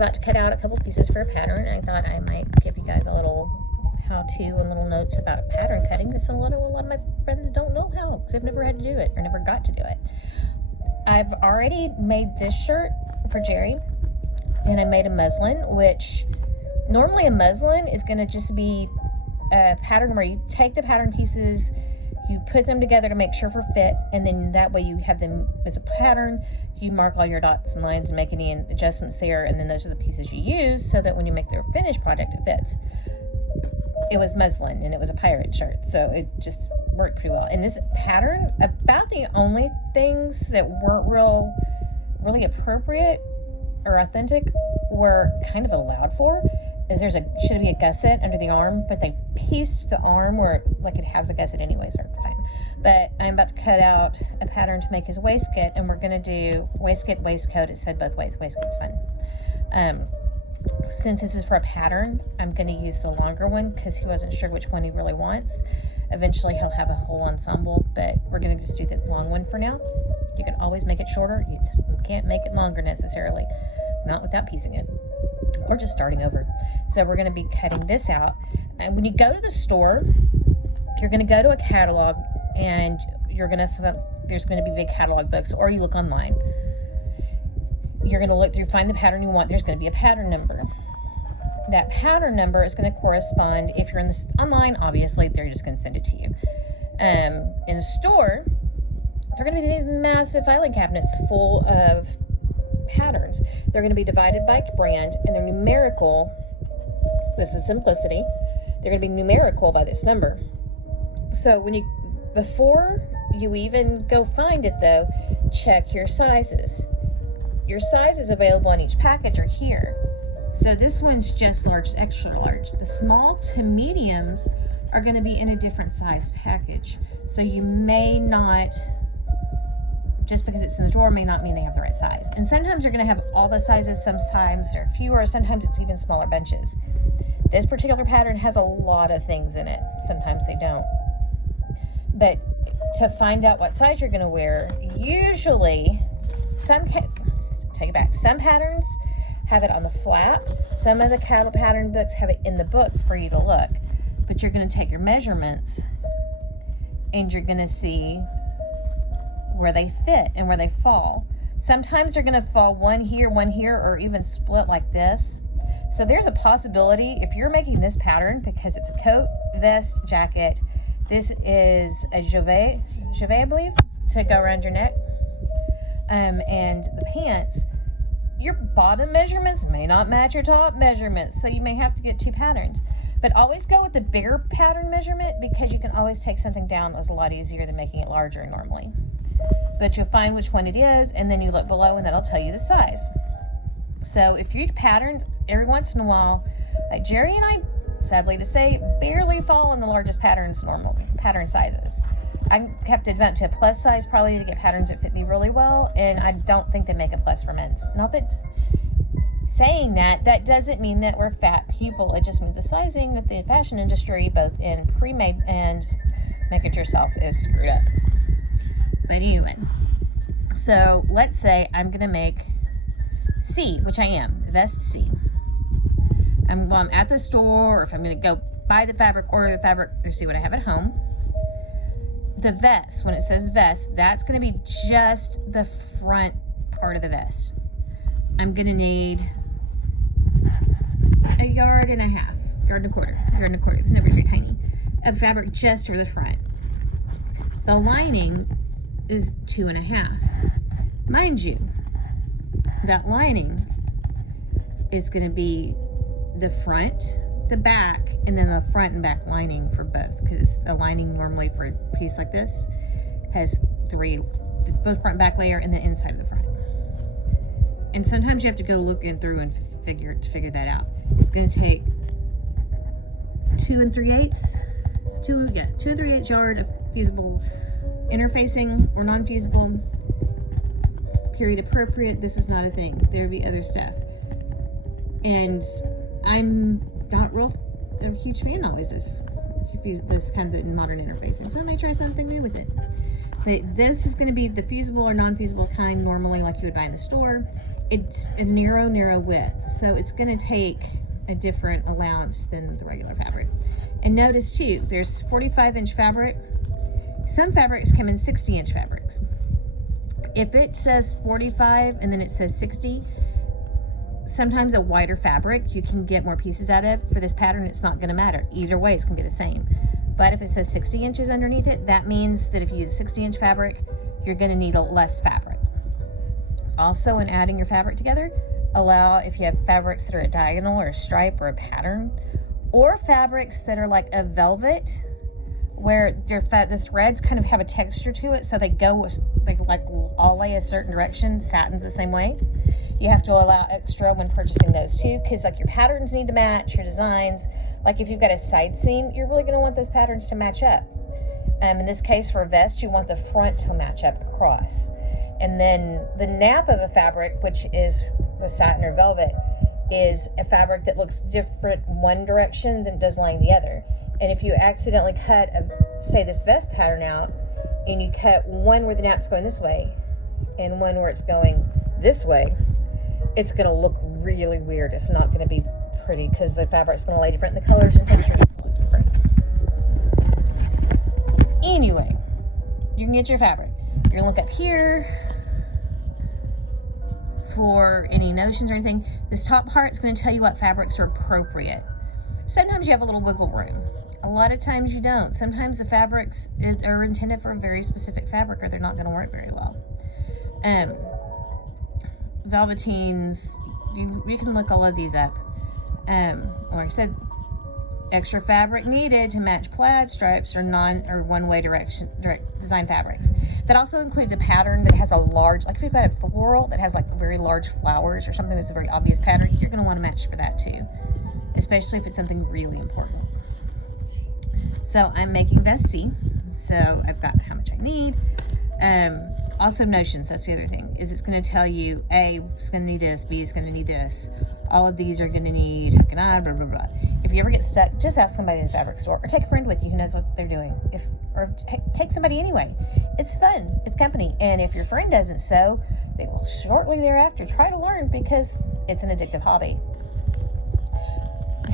about to cut out a couple pieces for a pattern. I thought I might give you guys a little how-to and little notes about pattern cutting, because a lot of my friends don't know how, because they've never had to do it or never got to do it. I've already made this shirt for Jerry, and I made a muslin, which normally a muslin is going to just be a pattern where you take the pattern pieces, you put them together to make sure for fit, and then that way you have them as a pattern. You mark all your dots and lines and make any adjustments there, and then those are the pieces you use so that when you make their finished project, it fits. It was muslin, and it was a pirate shirt, so it just worked pretty well. And this pattern, about the only things that weren't really appropriate or authentic were kind of allowed for, is should be a gusset under the arm, but they pieced the arm where like it has the gusset anyway, so fine. But I'm about to cut out a pattern to make his waistcoat, and we're gonna do waistcoat. It said both ways. Waistcoat's fun. Since this is for a pattern, I'm gonna use the longer one because he wasn't sure which one he really wants. Eventually he'll have a whole ensemble, but we're gonna just do the long one for now. You can always make it shorter. You can't make it longer necessarily, not without piecing it or just starting over. So we're gonna be cutting this out. And when you go to the store, you're gonna go to a catalog, and there's gonna be big catalog books, or you look online. You're gonna look through, find the pattern you want. There's gonna be a pattern number. That pattern number is gonna correspond, if you're in this online, obviously they're just gonna send it to you. In a store, they're gonna be these massive filing cabinets full of patterns. They're going to be divided by brand, and they're numerical. This is simplicity. They're going to be numerical by this number. So before you even go find it though, check your sizes. Your sizes available on each package are here. So this one's just large, extra large. The small to mediums are going to be in a different size package. So you may not, just because it's in the drawer may not mean they have the right size. And sometimes you're going to have all the sizes, sometimes there are fewer, sometimes it's even smaller bunches. This particular pattern has a lot of things in it. Sometimes they don't. But to find out what size you're going to wear, usually, some patterns have it on the flap. Some of the pattern books have it in the books for you to look. But you're going to take your measurements, and you're going to see where they fit and where they fall. Sometimes they're going to fall one here, or even split like this. So there's a possibility, if you're making this pattern, because it's a coat, vest, jacket, this is a gilet, I believe, to go around your neck, and the pants, your bottom measurements may not match your top measurements, so you may have to get two patterns. But always go with the bigger pattern measurement, because you can always take something down. It's a lot easier than making it larger normally. But you'll find which one it is, and then you look below, and that'll tell you the size. So if you do patterns, every once in a while, like Jerry and I, sadly to say, barely fall in the largest pattern sizes. I have to admit to a plus size probably to get patterns that fit me really well, and I don't think they make a plus for men's. Not that saying that doesn't mean that we're fat people. It just means the sizing with the fashion industry, both in pre-made and make it yourself, is screwed up. But even. So let's say I'm going to make C, which I am, the vest C. I'm at the store, or if I'm going to go buy the fabric, order the fabric, or see what I have at home. The vest, when it says vest, that's going to be just the front part of the vest. I'm going to need a yard and a quarter. This number is very tiny. Of fabric just for the front. The lining is 2.5. Mind you, that lining is going to be the front, the back, and then the front and back lining for both, because the lining normally for a piece like this has both front and back layer, and the inside of the front. And sometimes you have to go looking through and figure that out. It's going to take 2 3/8 yard of feasible interfacing or non-feasible, period appropriate. This is not a thing. There'd be other stuff. And I'm not a huge fan always of this kind of modern interfacing, so I might try something new with it. This is going to be the fusible or non-fusible kind, normally like you would buy in the store. It's a narrow width, so it's going to take a different allowance than the regular fabric. And notice too, there's 45-inch fabric. Some fabrics come in 60-inch fabrics. If it says 45 and then it says 60, sometimes a wider fabric you can get more pieces out of. For this pattern, it's not going to matter. Either way, it's going to be the same. But if it says 60 inches underneath it, that means that if you use a 60-inch fabric, you're going to need less fabric. Also, in adding your fabric together, allow, if you have fabrics that are a diagonal or a stripe or a pattern, or fabrics that are like a velvet, where the threads kind of have a texture to it, so they like all lay a certain direction. Satin's the same way. You have to allow extra when purchasing those too, because like your patterns need to match your designs. Like if you've got a side seam, you're really going to want those patterns to match up. In this case, for a vest, you want the front to match up across. And then the nap of a fabric, which is the satin or velvet, is a fabric that looks different one direction than it does lying the other. And if you accidentally cut, say, this vest pattern out, and you cut one where the nap's going this way and one where it's going this way, it's going to look really weird. It's not going to be pretty because the fabric's going to lay different and the colors and textures are going to look different. Anyway, you can get your fabric. You're going to look up here for any notions or anything. This top part's going to tell you what fabrics are appropriate. Sometimes you have a little wiggle room. A lot of times you don't. Sometimes the fabrics are intended for a very specific fabric or they're not going to work very well. Velveteens, you can look all of these up. Like I said, extra fabric needed to match plaid, stripes, or one-way direct design fabrics. That also includes a pattern that has a large, like if you've got a floral that has like very large flowers or something that's a very obvious pattern, you're going to want to match for that too, especially if it's something really important. So I'm making vest C, so I've got how much I need. Also notions, that's the other thing, is it's going to tell you A, it's going to need this, B, it's going to need this. All of these are going to need blah, blah, blah. If you ever get stuck, just ask somebody in the fabric store, or take a friend with you who knows what they're doing. Or take somebody anyway. It's fun, it's company, and if your friend doesn't sew, they will shortly thereafter try to learn because it's an addictive hobby.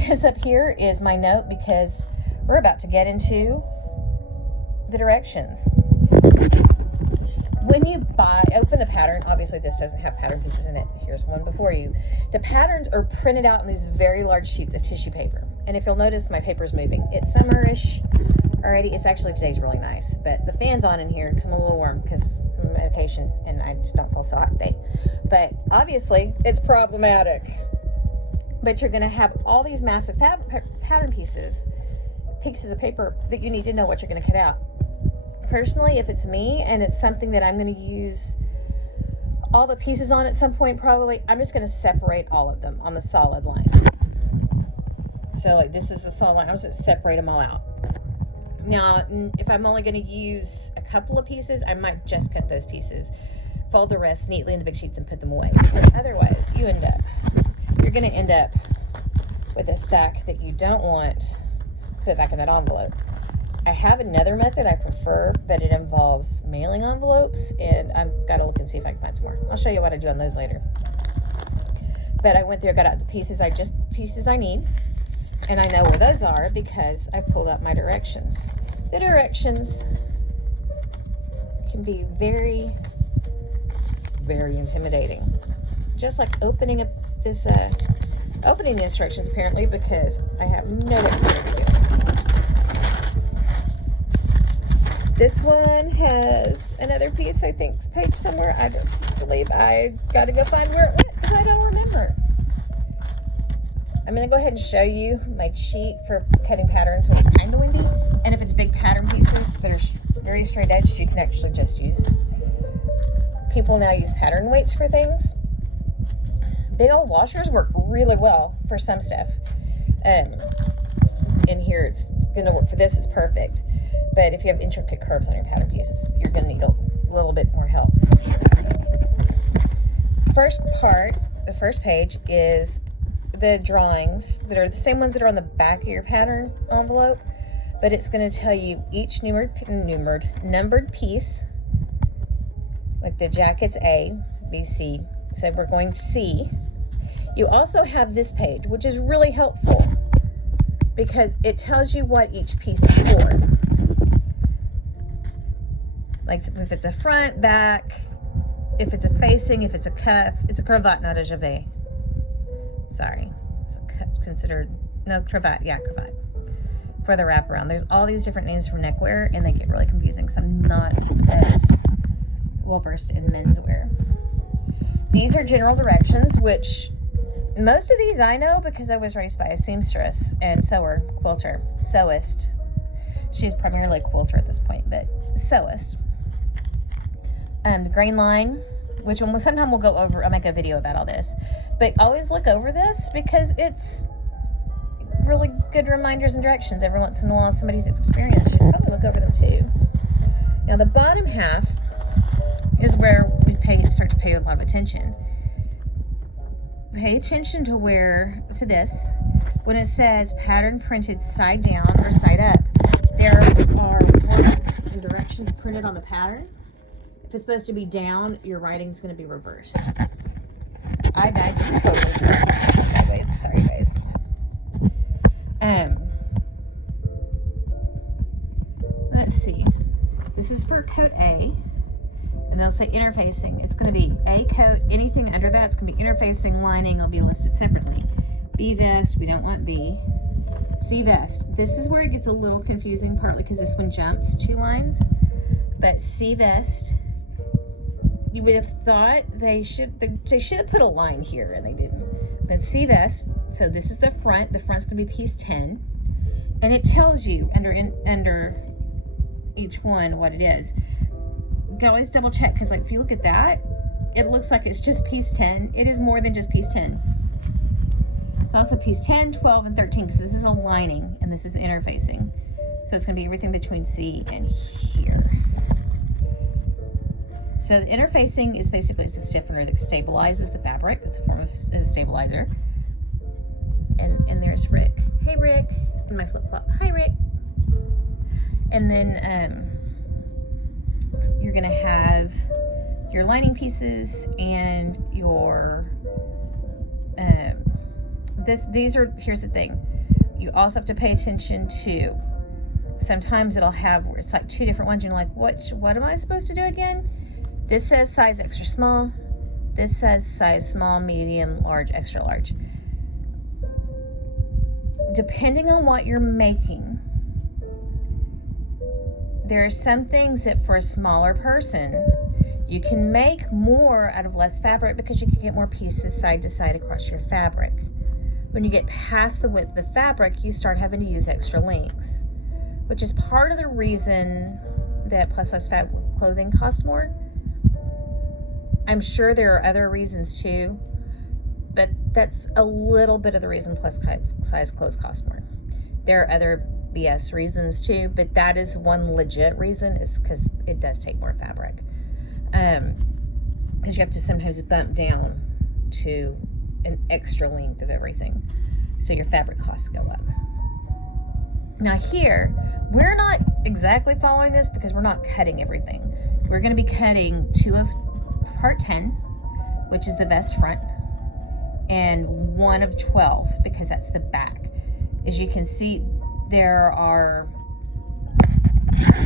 This up here is my note because we're about to get into the directions. When you open the pattern, obviously this doesn't have pattern pieces in it. Here's one before you. The patterns are printed out in these very large sheets of tissue paper. And if you'll notice, my paper's moving. It's summerish already. It's actually, today's really nice, but the fan's on in here because I'm a little warm because I'm on medication and I just don't feel so hot today. But obviously it's problematic. But you're gonna have all these massive pattern pieces of paper that you need to know what you're going to cut out. Personally, if it's me and it's something that I'm going to use all the pieces on at some point, probably I'm just going to separate all of them on the solid lines. So like this is the solid line, I'm just going to separate them all out. Now if I'm only going to use a couple of pieces, I might just cut those pieces, fold the rest neatly in the big sheets and put them away, because otherwise you're going to end up with a stack that you don't want put back in that envelope. I have another method I prefer, but it involves mailing envelopes, and I've got to look and see if I can find some more. I'll show you what I do on those later. But I went there, got out the pieces I need, and I know where those are because I pulled up my directions. The directions can be very, very intimidating. Just like opening up this opening the instructions, apparently, because I have no experience. This one has another piece, I think, page somewhere. I don't believe I got to go find where it went because I don't remember. I'm going to go ahead and show you my sheet for cutting patterns when it's kind of windy. And if it's big pattern pieces that are very straight edged, you can actually just use. People now use pattern weights for things. Big old washers work really well for some stuff. In here, it's going to work for this, is perfect. But if you have intricate curves on your pattern pieces, you're going to need a little bit more help. First part, the first page, is the drawings that are the same ones that are on the back of your pattern envelope, but it's going to tell you each numbered piece Like the jacket's A, B, C. So we're going C. You also have this page, which is really helpful because it tells you what each piece is for. Like if it's a front, back, if it's a facing, if it's a cuff, it's a cravat, not a gilet. Sorry, it's considered, no, cravat, yeah, cravat. For the wraparound. There's all these different names for neckwear and they get really confusing because I'm not as well versed in menswear. These are general directions, which most of these I know because I was raised by a seamstress and sewer, quilter, sewist. She's primarily a quilter at this point, but sewist. The grain line, which sometime we'll go over, I'll make a video about all this, but always look over this because it's really good reminders and directions. Every once in a while somebody's experienced, you should probably look over them too. Now the bottom half is where we start to pay a lot of attention. Pay attention to this. When it says pattern printed side down or side up, there are words and directions printed on the pattern. If it's supposed to be down, your writing's going to be reversed. I just totally sideways. Sorry, guys. Let's see. This is for coat A, and they'll say interfacing. It's going to be A coat. Anything under that, it's going to be interfacing. Lining will be listed separately. B vest, we don't want B. C vest. This is where it gets a little confusing, partly because this one jumps 2 lines. But C vest, you would have thought they should have put a line here, and they didn't. But C vest, so this is the front. The front's going to be piece 10, and it tells you under each one what it is. You can always double check because, like, if you look at that, it looks like it's just piece 10. It is more than just piece 10. It's also piece 10, 12, and 13 because this is a lining and this is interfacing. So it's going to be everything between C and here. So the interfacing is basically a stiffener that stabilizes the fabric. It's a form of a stabilizer. And there's Rick. Hey, Rick. And my flip-flop. Hi, Rick. And then you're going to have your lining pieces and your here's the thing. You also have to pay attention to, sometimes it'll have, it's like 2 different ones. You're like, what am I supposed to do again? This says size extra small. This says size small, medium, large, extra large. Depending on what you're making, there are some things that for a smaller person, you can make more out of less fabric because you can get more pieces side to side across your fabric. When you get past the width of the fabric, you start having to use extra lengths, which is part of the reason that plus size fabric clothing costs more. I'm sure there are other reasons too, but that's a little bit of the reason plus size clothes cost more. There are other BS reasons too, but that is one legit reason, is because it does take more fabric. Because you have to sometimes bump down to an extra length of everything, so your fabric costs go up. Now here, we're not exactly following this because we're not cutting everything. We're going to be cutting 2 of part 10, which is the vest front, and 1 of 12 because that's the back. As you can see, there are,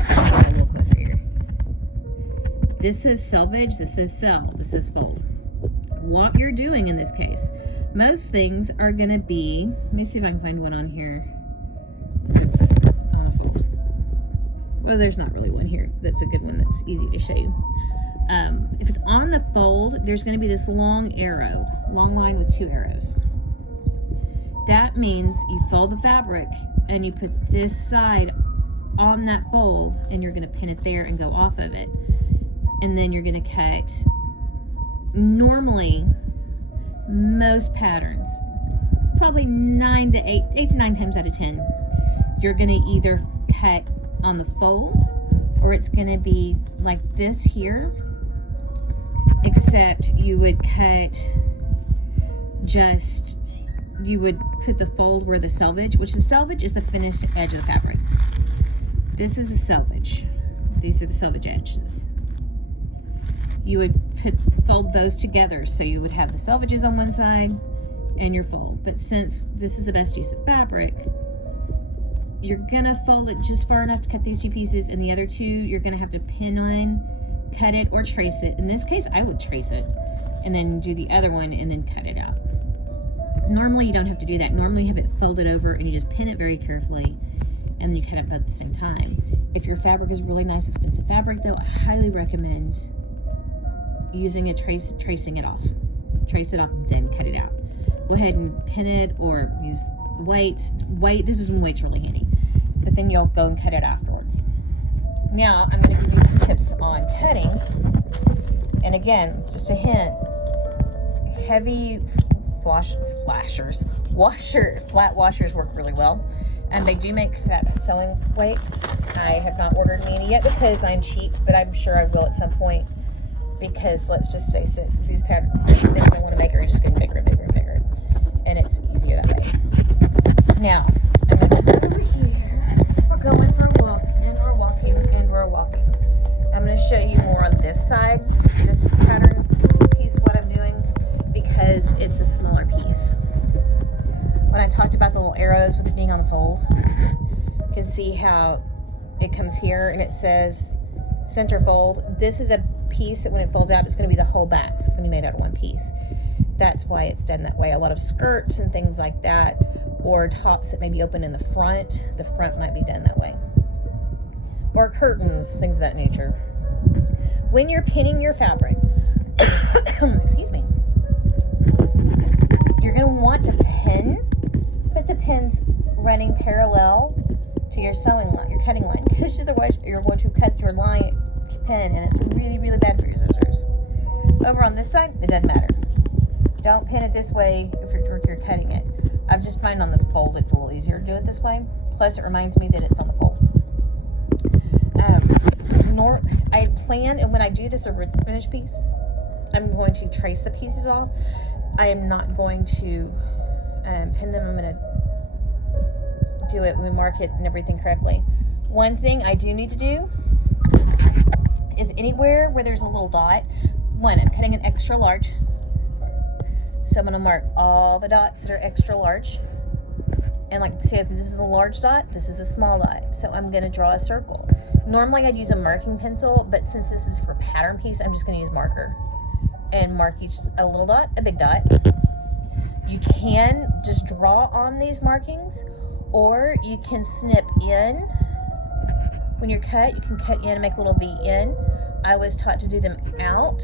a little closer here. This is selvage, this is sell, this is fold. What you're doing in this case, most things are going to be, let me see if I can find one on here that's on a fold. Well, there's not really one here that's a good one that's easy to show you. If it's on the fold, there's going to be this long arrow, long line with 2 arrows. That means you fold the fabric and you put this side on that fold and you're going to pin it there and go off of it. And then you're going to cut. Normally, most patterns, probably 8 to 9 times out of 10, you're going to either cut on the fold or it's going to be like this here, except you would cut you would put the fold where the selvage, which the selvage is the finished edge of the fabric. This is the selvage. These are the selvage edges. you would fold those together. So you would have the selvages on one side and your fold. But since this is the best use of fabric, you're gonna fold it just far enough to cut these 2 pieces, and the other 2 you're gonna have to pin on, cut it, or trace it. In this case, I would trace it and then do the other one and then cut it out. Normally you don't have to do that. Normally you have it folded over and you just pin it very carefully and then you cut it both at the same time. If your fabric is really nice, expensive fabric though, I highly recommend using a tracing it off. Trace it off and then cut it out. Go ahead and pin it or use weights. This is when weight's really handy. But then you'll go and cut it afterwards. Now I'm going to give you some tips on cutting. And again, just a hint, heavy flat washers work really well. And they do make sewing weights. I have not ordered any yet because I'm cheap, but I'm sure I will at some point. Because let's just face it, these pattern things I want to make are just getting bigger and bigger and bigger. And it's easier that way. Now, I'm going to come over here. We're going for a walk, and we're walking, and we're walking. I'm going to show you more on this side, this pattern piece, what I'm doing, because it's a smaller piece. When I talked about the little arrows with it being on the fold, you can see how it comes here and it says center fold. This is a piece that when it folds out, it's going to be the whole back, so it's going to be made out of one piece. That's why it's done that way. A lot of skirts and things like that, or tops that may be open in the front might be done that way. Or curtains, things of that nature. When you're pinning your fabric, excuse me, you're going to want to put the pins running parallel to your sewing line, your cutting line, because otherwise you're going to cut your line pin and it's really, really bad for your scissors. Over on this side, it doesn't matter. Don't pin it this way if you're cutting it. I've just found on the fold it's a little easier to do it this way. Plus it reminds me that it's on the fold. I plan, and when I do this finished piece, I'm going to trace the pieces off. I am not going to pin them. I'm going to do it, we mark it and everything correctly. One thing I do need to do is anywhere where there's a little dot, I'm cutting an extra large. So I'm going to mark all the dots that are extra large. And like, see, this is a large dot, this is a small dot. So I'm going to draw a circle. Normally I'd use a marking pencil, but since this is for pattern piece, I'm just going to use marker. And mark each a little dot, a big dot. You can just draw on these markings, or you can snip in. When you're cut, you can cut in and make a little V in. I was taught to do them out.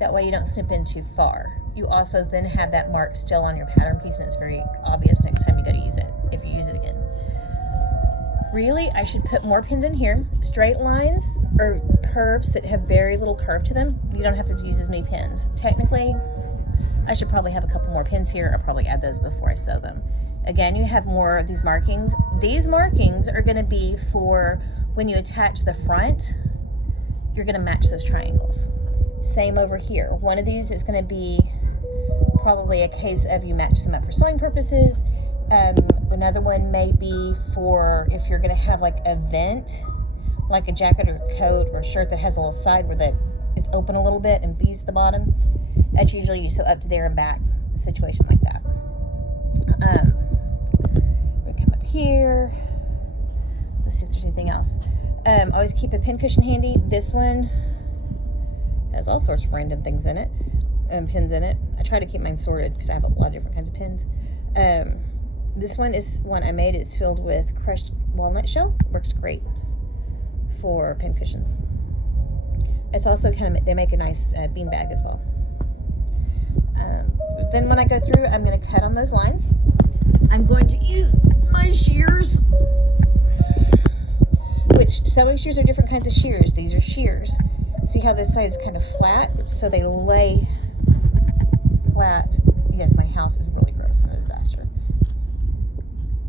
That way you don't snip in too far. You also then have that mark still on your pattern piece, and it's very obvious next time you go to use it, if you use it again. Really, I should put more pins in here. Straight lines or curves that have very little curve to them, you don't have to use as many pins. Technically, I should probably have a couple more pins here. I'll probably add those before I sew them. Again, you have more of these markings. These markings are going to be for when you attach the front, you're going to match those triangles. Same over here. One of these is going to be probably a case of you match them up for sewing purposes. Another one may be for if you're going to have like a vent, like a jacket or coat or shirt that has a little side where it's open a little bit and V's at the bottom. That's usually you sew up to there and back, a situation like that. We come up here. Let's see if there's anything else. Always keep a pin cushion handy. This one has all sorts of random things in it, pins in it. I try to keep mine sorted because I have a lot of different kinds of pins. This one is one I made. It's filled with crushed walnut shell. Works great for pin cushions. It's also they make a nice bean bag as well. Then when I go through, I'm going to cut on those lines. I'm going to use my shears, which sewing shears are different kinds of shears. These are shears. See how this side is kind of flat? So they lay flat. Yes, my house is really gross and a disaster.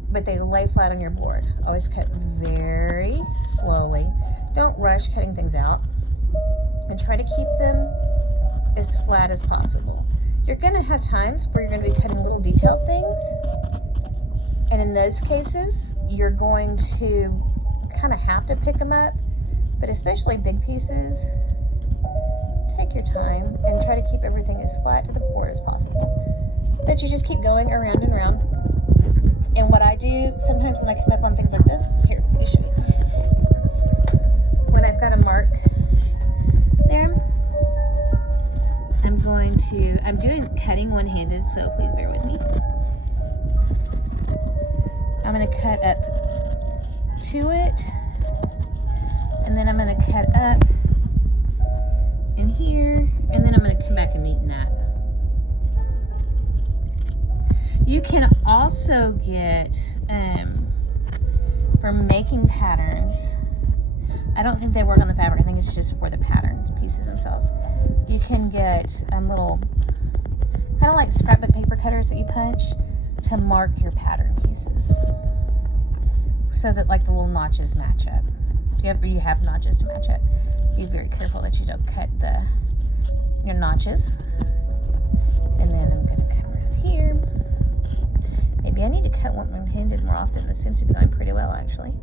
But they lay flat on your board. Always cut very slowly. Don't rush cutting things out. And try to keep them as flat as possible. You're going to have times where you're going to be cutting little detailed things. And in those cases, you're going to kind of have to pick them up. But especially big pieces, take take your time and try to keep everything as flat to the board as possible. That you just keep going around and around. And what I do sometimes when I come up on things like this, here, let me show you. When I've got a mark there, I'm doing cutting one-handed, so please bear with me. I'm going to cut up to it, and then I'm going to cut up in here, and then I'm going to come back and neaten that. You can also get, for making patterns, I don't think they work on the fabric, I think it's just for the patterns, pieces themselves. You can get little, kind of like scrapbook paper cutters that you punch to mark your pattern pieces. So that like the little notches match up. You have notches to match up. Be very careful that you don't cut your notches. And then I'm going to come around here. Maybe I need to cut one-handed more often. This seems to be going pretty well, actually.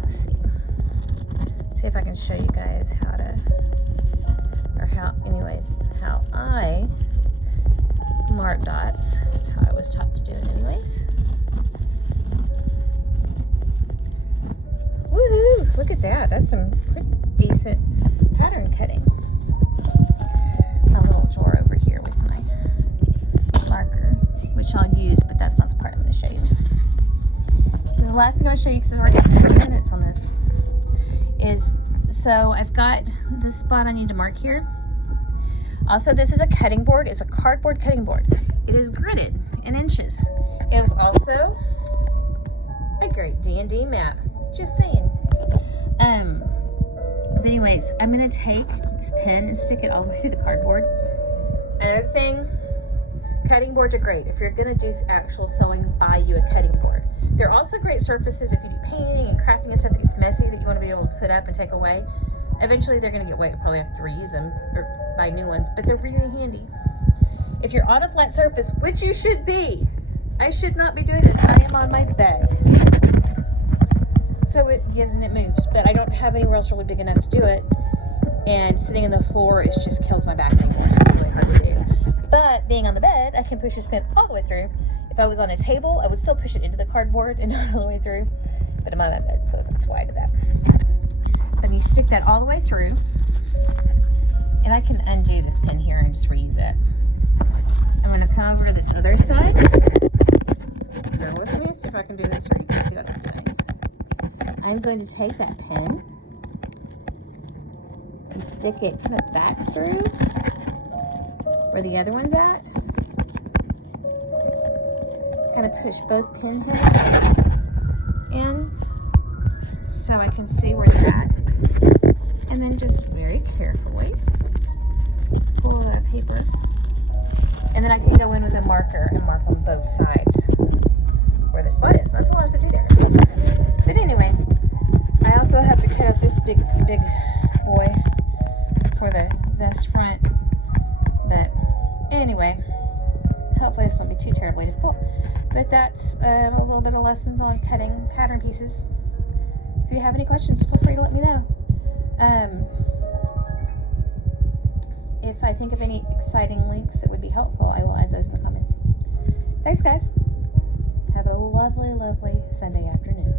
Let's see. See if I can show you guys how I mark dots. That's how I was taught to do it anyways. Woohoo! Look at that. That's some pretty decent pattern cutting. My little drawer over here with my marker, which I'll use, but that's not the part I'm going to show you. The last thing I'll show you, because I've already got 30 minutes on this, is so I've got this spot I need to mark here. Also, this is a cutting board. It's a cardboard cutting board. It is gridded in inches. It was also a great D&D map. Just saying. But anyways, I'm gonna take this pen and stick it all the way through the cardboard. Another thing, cutting boards are great. If you're gonna do actual sewing, buy you a cutting board. They're also great surfaces if you do painting and crafting and stuff that gets messy that you want to be able to put up and take away. Eventually they're gonna get wet. You'll probably have to reuse them or buy new ones, but they're really handy. If you're on a flat surface, which you should be, I should not be doing this. I am on my bed. So it gives and it moves, but I don't have anywhere else really big enough to do it. And sitting on the floor, it just kills my back anymore, so it's really hard to do. But being on the bed, I can push this pen all the way through. If I was on a table, I would still push it into the cardboard and not all the way through. But I'm on my bed, so that's why I did that. Then you stick that all the way through. And I can undo this pin here and just reuse it. I'm going to come over to this other side. Bear with me, see if I can do this right. You can see what I'm doing. I'm going to take that pin and stick it kind of back through where the other one's at. Kind of push both pin heads in so I can see where they're at. And then just very carefully pull the paper. And then I can go in with a marker and mark on both sides where the spot is. That's all I have to do there. But anyway, I also have to cut out this big boy for the vest front. But anyway, hopefully this won't be too terribly difficult. But that's a little bit of lessons on cutting pattern pieces. If you have any questions, feel free to let me know. If I think of any exciting links that would be helpful, I will add those in the comments. Thanks, guys. Have a lovely, lovely Sunday afternoon.